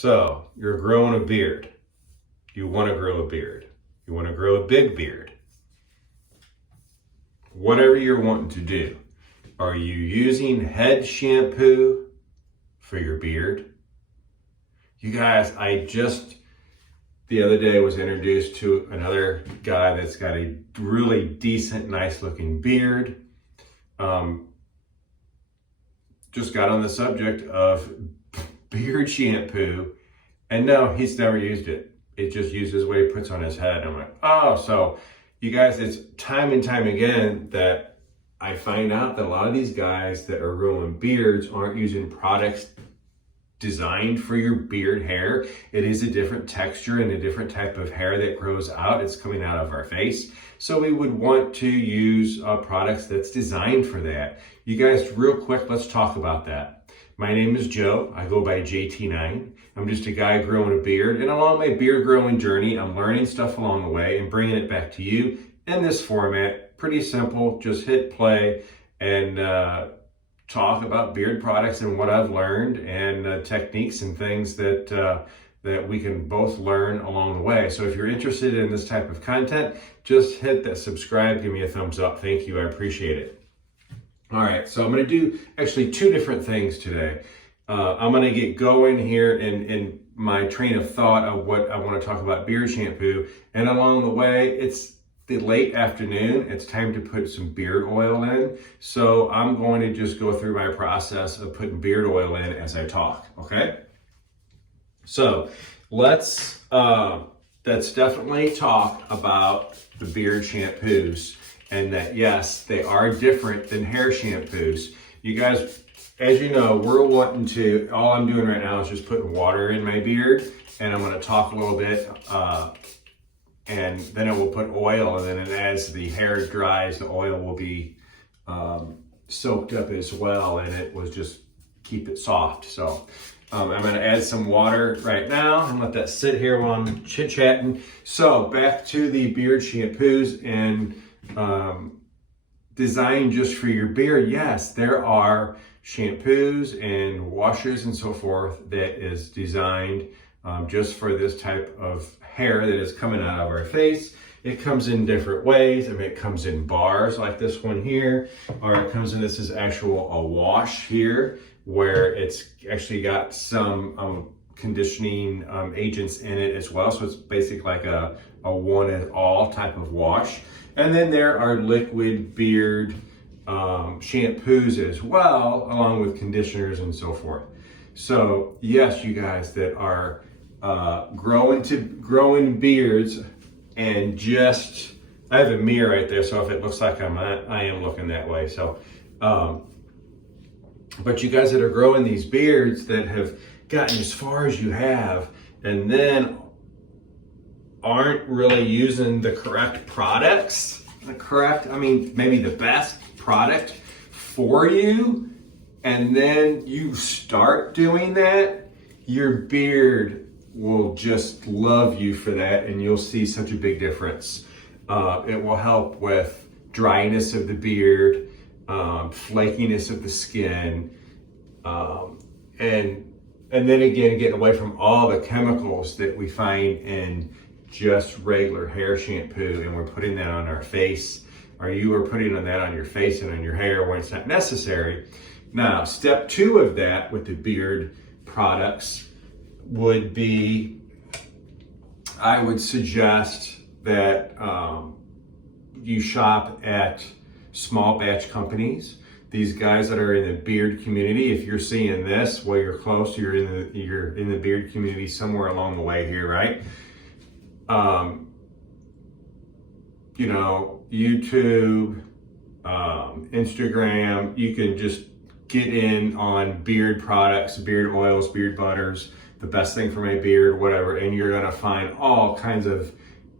So you're growing a beard. You want to grow a beard. You want to grow a big beard. Whatever you're wanting to do. Are you using head shampoo for your beard? You guys, I just the other day was introduced to another guy that's got a really decent, nice looking beard. Just got on the subject of beard shampoo, and no, he's never used it. It just uses what he puts on his head. I'm like, oh, so you guys, it's time and time again that I find out that a lot of these guys that are growing beards aren't using products designed for your beard hair. It is a different texture and a different type of hair that grows out. It's coming out of our face. So we would want to use products that's designed for that. You guys, real quick, let's talk about that. My name is Joe. I go by JT9. I'm just a guy growing a beard. And along my beard growing journey, I'm learning stuff along the way and bringing it back to you in this format. Pretty simple. Just hit play and talk about beard products and what I've learned and techniques and things that we can both learn along the way. So if you're interested in this type of content, just hit that subscribe, give me a thumbs up. Thank you, I appreciate it. All right, so I'm gonna do actually two different things today. I'm gonna get going here in my train of thought of what I wanna talk about beard shampoo. And along the way, it's the late afternoon, it's time to put some beard oil in. So I'm going to just go through my process of putting beard oil in as I talk, okay? So let's definitely talk about the beard shampoos, and that yes, they are different than hair shampoos. You guys, as you know, we're wanting to, all I'm doing right now is just putting water in my beard, and I'm gonna talk a little bit, and then it will put oil, and then as the hair dries, the oil will be soaked up as well, and it will just keep it soft. So I'm gonna add some water right now and let that sit here while I'm chit-chatting. So back to the beard shampoos and designed just for your beard. Yes, there are shampoos and washers and so forth that is designed just for this type of hair that is coming out of our face. It comes in different ways. I mean, it comes in bars like this one here, or it comes in, this is actual a wash here, where it's actually got some conditioning agents in it as well. So it's basically like a one and all type of wash. And then there are liquid beard shampoos as well, along with conditioners and so forth. So yes, you guys that are growing beards, and just, I have a mirror right there, so if it looks like I am looking that way. So, but you guys that are growing these beards that have gotten as far as you have, and then aren't really using the correct products, maybe the best product for you, and then you start doing that, your beard will just love you for that, and you'll see such a big difference. It will help with dryness of the beard, flakiness of the skin, and then again, getting away from all the chemicals that we find in just regular hair shampoo, and we're putting that on our face, or you are putting that on your face and on your hair when it's not necessary. Now, step 2 of that with the beard products would be, I would suggest that you shop at small batch companies. These guys that are in the beard community, if you're seeing this, well, you're close, you're in the beard community somewhere along the way here, right? You know, YouTube, Instagram, you can just get in on beard products, beard oils, beard butters, the best thing for my beard, whatever, and you're gonna find all kinds of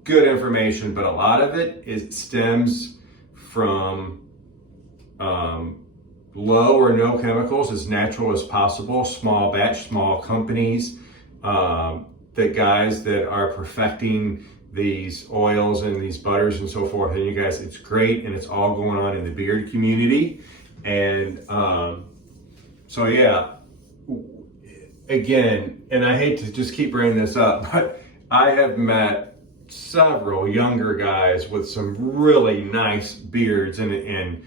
good information, but a lot of it stems from low or no chemicals, as natural as possible, small batch, small companies, the guys that are perfecting these oils and these butters and so forth. And you guys, it's great, and it's all going on in the beard community. And so yeah, again, and I hate to just keep bringing this up, but I have met several younger guys with some really nice beards, and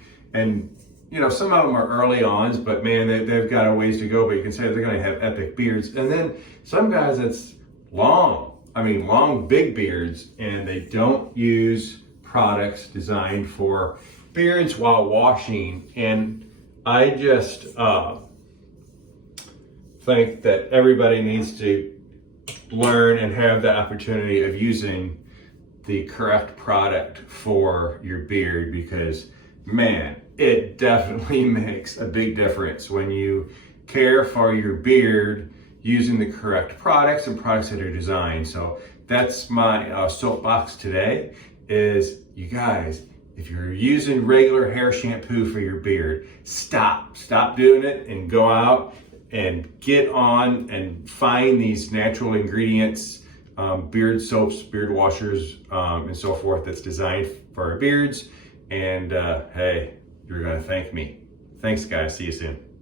you know, some of them are early ons, but man, they've got a ways to go, but you can say they're going to have epic beards. And then some guys that's long, long, big beards, and they don't use products designed for beards while washing. And I just think that everybody needs to learn and have the opportunity of using the correct product for your beard, because man, it definitely makes a big difference when you care for your beard using the correct products and products that are designed. So that's my soapbox today is, you guys, if you're using regular hair shampoo for your beard, stop doing it and go out and get on and find these natural ingredients, beard soaps, beard washers, and so forth, that's designed for our beards. And hey, you're gonna thank me. Thanks guys, see you soon.